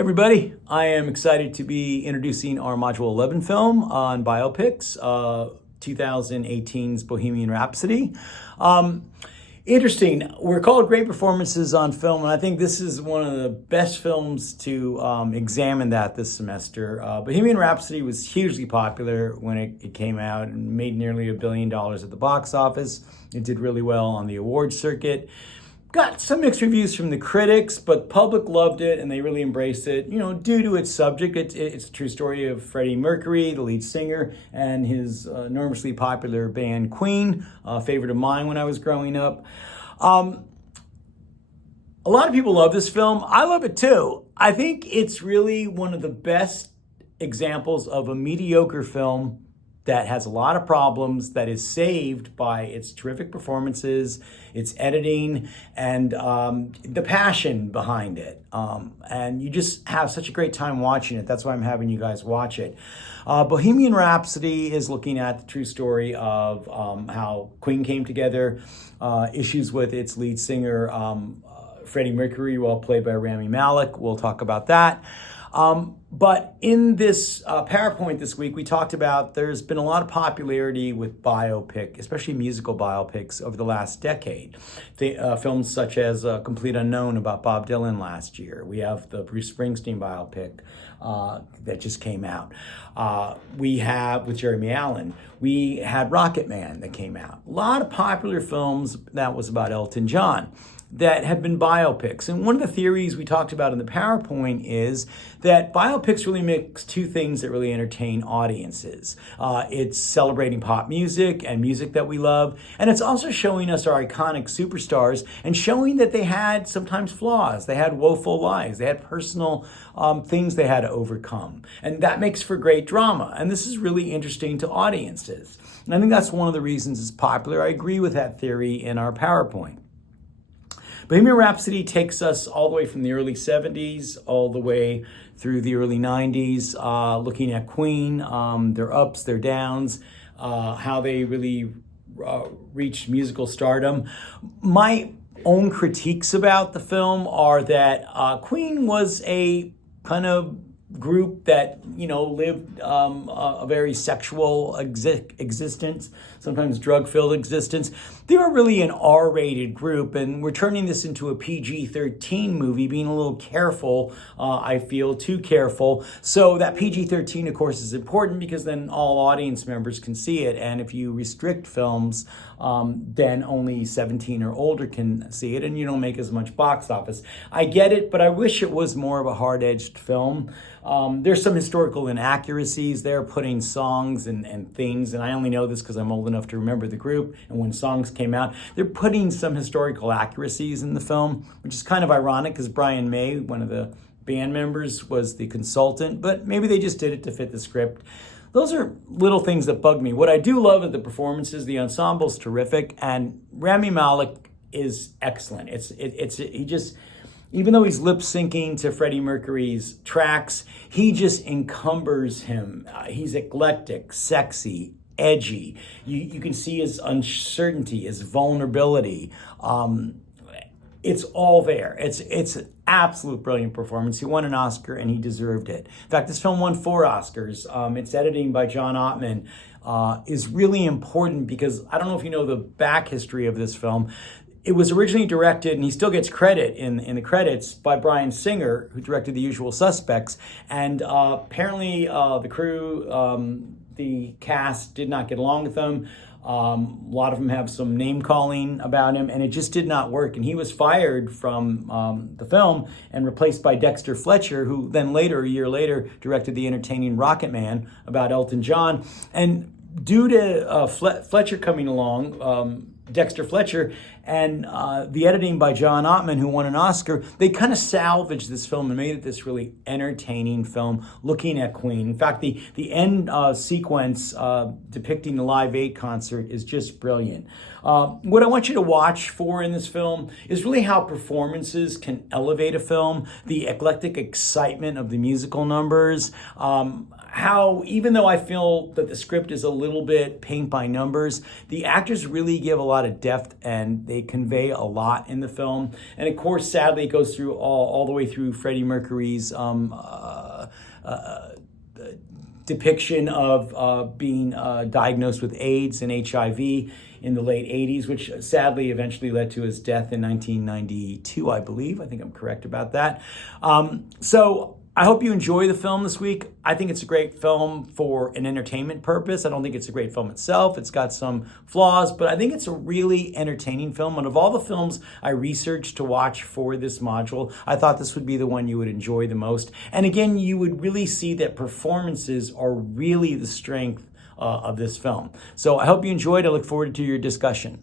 Everybody, I am excited to be introducing our Module 11 film on biopics, 2018's Bohemian Rhapsody. Interesting, we're called Great Performances on Film, and I think this is one of the best films to examine that this semester. Bohemian Rhapsody was hugely popular when it came out and made nearly $1 billion at the box office. It did really well on the awards circuit. Got some mixed reviews from the critics, but public loved it and they really embraced it, due to its subject. It's a true story of Freddie Mercury, the lead singer, and his enormously popular band Queen, a favorite of mine when I was growing up. A lot of people love this film. I love it too. I think it's really one of the best examples of a mediocre film that has a lot of problems, that is saved by its terrific performances, its editing, and the passion behind it. And you just have such a great time watching it. That's why I'm having you guys watch it. Bohemian Rhapsody is looking at the true story of how Queen came together, issues with its lead singer, Freddie Mercury, well played by Rami Malek. We'll talk about that. But in this PowerPoint this week, we talked about there's been a lot of popularity with biopic, especially musical biopics, over the last decade. Films such as Complete Unknown about Bob Dylan last year. We have the Bruce Springsteen biopic that just came out. We have, with Jeremy Allen, we had Rocket Man that came out. A lot of popular films that was about Elton John that have been biopics. And one of the theories we talked about in the PowerPoint is that biopics really mix two things that really entertain audiences. It's celebrating pop music and music that we love, and it's also showing us our iconic superstars and showing that they had sometimes flaws, they had woeful lives, they had personal things they had to overcome. And that makes for great drama. And this is really interesting to audiences. And I think that's one of the reasons it's popular. I agree with that theory in our PowerPoint. Bohemian Rhapsody takes us all the way from the early 70s, all the way through the early 90s, looking at Queen, their ups, their downs, how they really reached musical stardom. My own critiques about the film are that Queen was a kind of group that lived a very sexual existence, sometimes drug-filled existence. They were really an R-rated group, and we're turning this into a PG-13 movie, being a little careful, I feel, too careful. So that PG-13, of course, is important because then all audience members can see it, and if you restrict films, then only 17 or older can see it, and you don't make as much box office. I get it, but I wish it was more of a hard-edged film. There's some historical inaccuracies there, putting songs and things, and I only know this because I'm old enough to remember the group and when songs came out. They're putting some historical accuracies in the film, which is kind of ironic because Brian May, one of the band members, was the consultant, but maybe they just did it to fit the script. Those are little things that bug me. What I do love are the performances. The ensemble's terrific, and Rami Malek is excellent. He just, even though he's lip syncing to Freddie Mercury's tracks, he just encumbers him. He's eclectic, sexy, edgy. You can see his uncertainty, his vulnerability. It's all there. It's an absolute brilliant performance. He won an Oscar and he deserved it. In fact, this film won 4 Oscars. Its editing by John Ottman is really important because I don't know if you know the back history of this film. It was originally directed, and he still gets credit in the credits, by Bryan Singer, who directed The Usual Suspects. And apparently the crew, the cast did not get along with him. A lot of them have some name calling about him, and it just did not work. And he was fired from the film and replaced by Dexter Fletcher, who then later, a year later, directed the entertaining Rocket Man about Elton John. And due to Fletcher coming along, Dexter Fletcher, and the editing by John Ottman, who won an Oscar, they kind of salvaged this film and made it this really entertaining film looking at Queen. In fact, the end sequence depicting the Live Aid concert is just brilliant. What I want you to watch for in this film is really how performances can elevate a film, the eclectic excitement of the musical numbers, how, even though I feel that the script is a little bit paint by numbers, the actors really give a lot of depth and they They convey a lot in the film. And of course, sadly, it goes through all the way through Freddie Mercury's depiction of being diagnosed with AIDS and HIV in the late 80s, which sadly eventually led to his death in 1992, I believe. I think I'm correct about that. So I hope you enjoy the film this week. I think it's a great film for an entertainment purpose. I don't think it's a great film itself. It's got some flaws, but I think it's a really entertaining film. And of all the films I researched to watch for this module, I thought this would be the one you would enjoy the most. And again, you would really see that performances are really the strength of this film. So I hope you enjoyed. I look forward to your discussion.